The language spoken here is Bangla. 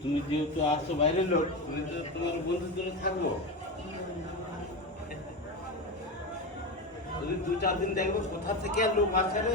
তুমি যেহেতু আসছো বাইরের লোক, তুমি তো তোমার বন্ধু ধরে থাকবো, দু চার দিন দেখবো কোথা থেকে লোক আসে রে,